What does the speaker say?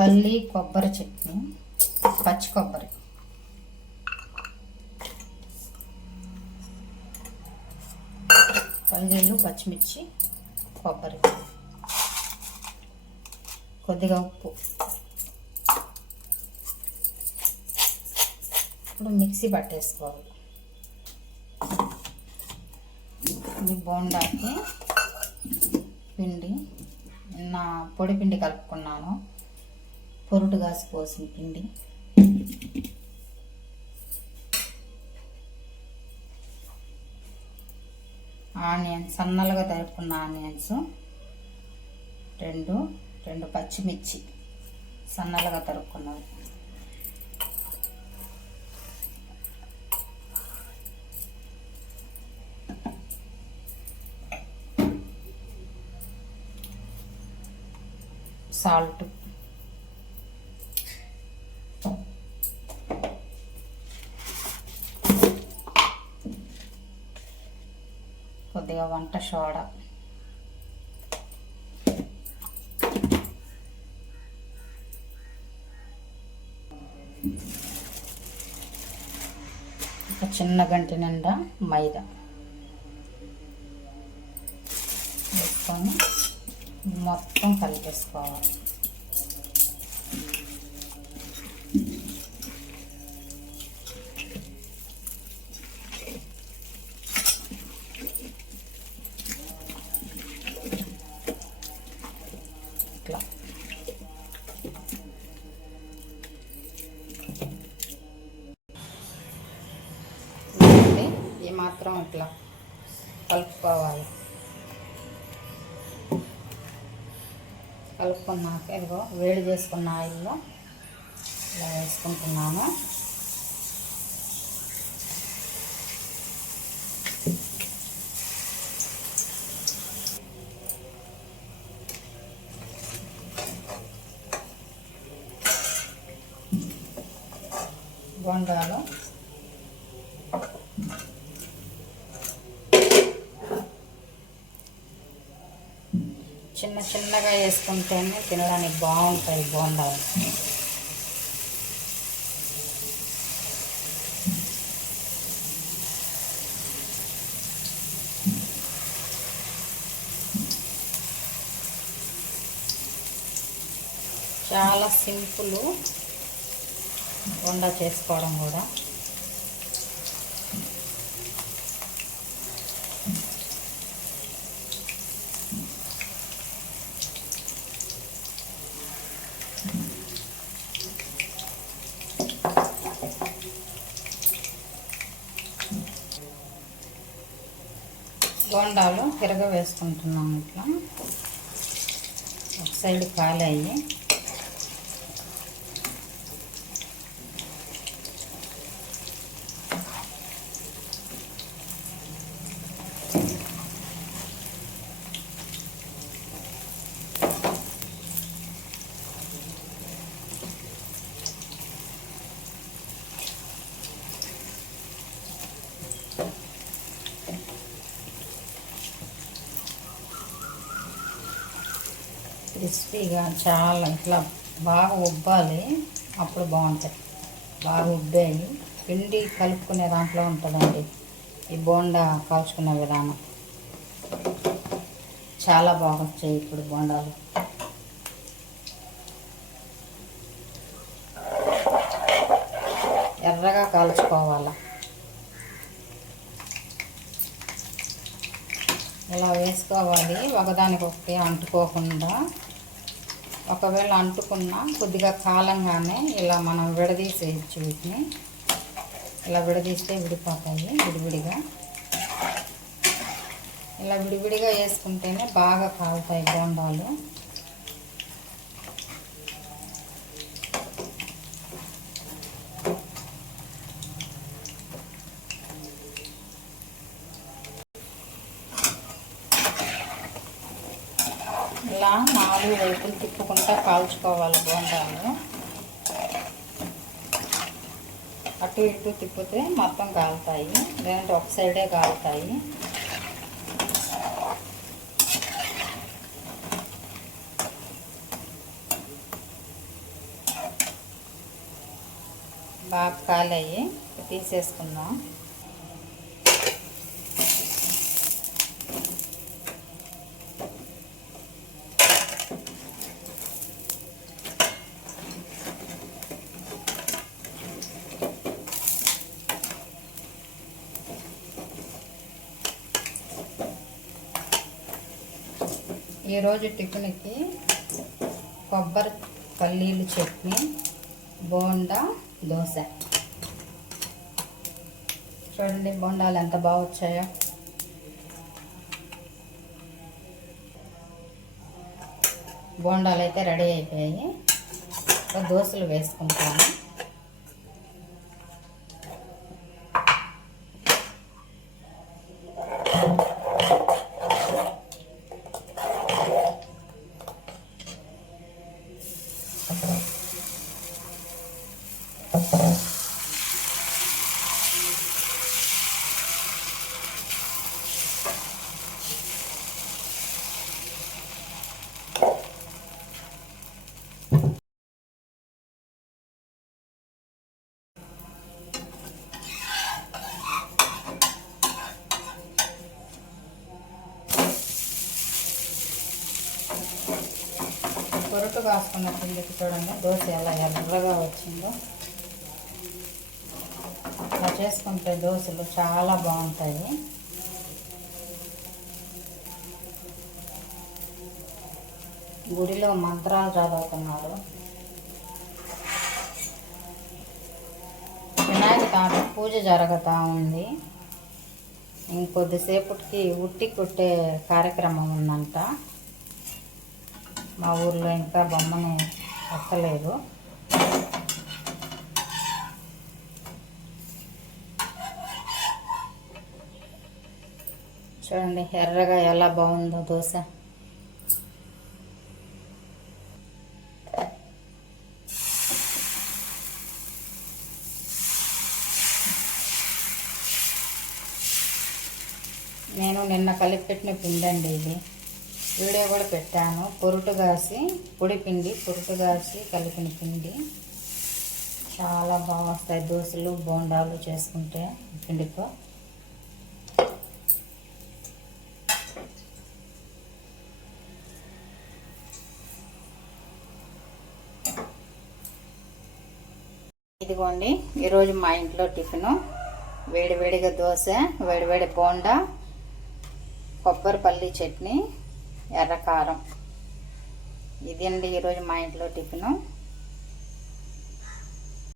పల్లి కొబ్బరి చట్నీ పచ్చి కొబ్బరి. పల్లీలు పచ్చిమిర్చి కొబ్బరి. కొద్దిగా ఉప్పు. ఇప్పుడు మిక్సీ పట్టేసుకోవాలి. ఇది బోండాకి పిండి. నా పొడి పిండి కలుపుకున్నాను. పొరుటు కాసి పోసిన పిండి. ఆనియన్స్ సన్నలుగా తరుపుకున్న ఆనియన్స్ రెండు రెండు పచ్చిమిర్చి సన్నలుగా తరుపుకున్నవి సాల్ట్ కొద్దిగా వంట సోడా. ఒక చిన్న గంటి నిండా మైదా. వేసుకొని మొత్తం కలిపేసుకోవాలి. కలుపుకున్నాక ఇదిగో వేడి చేసుకున్న ఆయిల్లో ఇలా వేసుకుంటున్నాను. బొండాలు చిన్న చిన్నగా వేసుకుంటేనే తినడానికి బాగుంటాయి బోండాలు చాలా సింపుల్ బొండా చేసుకోవడం కూడా. బోండాలు తిరగ వేసుకుంటున్నాము ఇట్లా. ఒక సైడ్ కాలాయి క్రిస్పీగా చాలా ఇట్లా బాగా ఉబ్బాలి అప్పుడు బాగుంటాయి. బాగా ఉబ్బాయి పిండి కలుపుకునే దాంట్లో ఉంటుందండి. ఈ బోండా కాల్చుకునే విధానం. చాలా బాగా వచ్చాయి ఇప్పుడు బోండాలు. ఎర్రగా కాల్చుకోవాలి. ఇలా వేసుకోవాలి ఒకదానికొకటి అంటుకోకుండా ఒకవేళ అంటుకున్నా కొద్దిగా కాలంగానే ఇలా మనం విడదీసేయచ్చు వీటిని. ఇలా విడదీస్తే విడిపోతాయి విడివిడిగా. ఇలా విడివిడిగా వేసుకుంటేనే బాగా కాలుతాయి బోండాలు ఇలా నాలుగు వైపులు తిప్పుకుంటా కాల్చుకోవాలి బోండాలు అటు ఇటు తిప్పితే మొత్తం కాలుతాయి. లేదంటే ఒక సైడే కాలుతాయి. బాగా కాలయ్యి తీసేసుకుందాం. ఈరోజు టిఫిన్కి కొబ్బరి పల్లీలు చట్నీ బోండా దోశ. చూడండి బోండాలు ఎంత బాగా వచ్చాయో. బోండాలు అయితే రెడీ అయిపోయాయి. దోశలు వేసుకుంటాను. కాసుకున్న పిండికి చూడండి. దోశ ఎలా ఎర్రగా వచ్చిందో. అలా చేసుకుంటే దోశలు చాలా బాగుంటాయి. గుడిలో మంత్రాలు చదువుతున్నారు. వినాయక తాత పూజ జరుగుతూ ఉంది. ఇంకొద్దిసేపటికి ఉట్టి కొట్టే కార్యక్రమం ఉందంట. మా ఊర్లో ఇంకా బొమ్మని ఎక్కలేదు చూడండి ఎర్రగా ఎలా బాగుందో దోశ. నేను నిన్న కలిపి పెట్టిన పిండి అండి ఇది. వీడియో కూడా పెట్టాను. పొరుటు కాసి పొడి పిండి పొరుటు కాసి కలిపిన పిండి. చాలా బాగా వస్తాయి దోశలు బోండాలు చేసుకుంటే పిండితో. ఇదిగోండి ఈరోజు మా ఇంట్లో టిఫిను. వేడివేడిగా దోశ వేడివేడి బోండా కొబ్బరిపల్లి చట్నీ ఎర్రకారం. ఇది అండి ఈరోజు మా ఇంట్లో టిఫిను.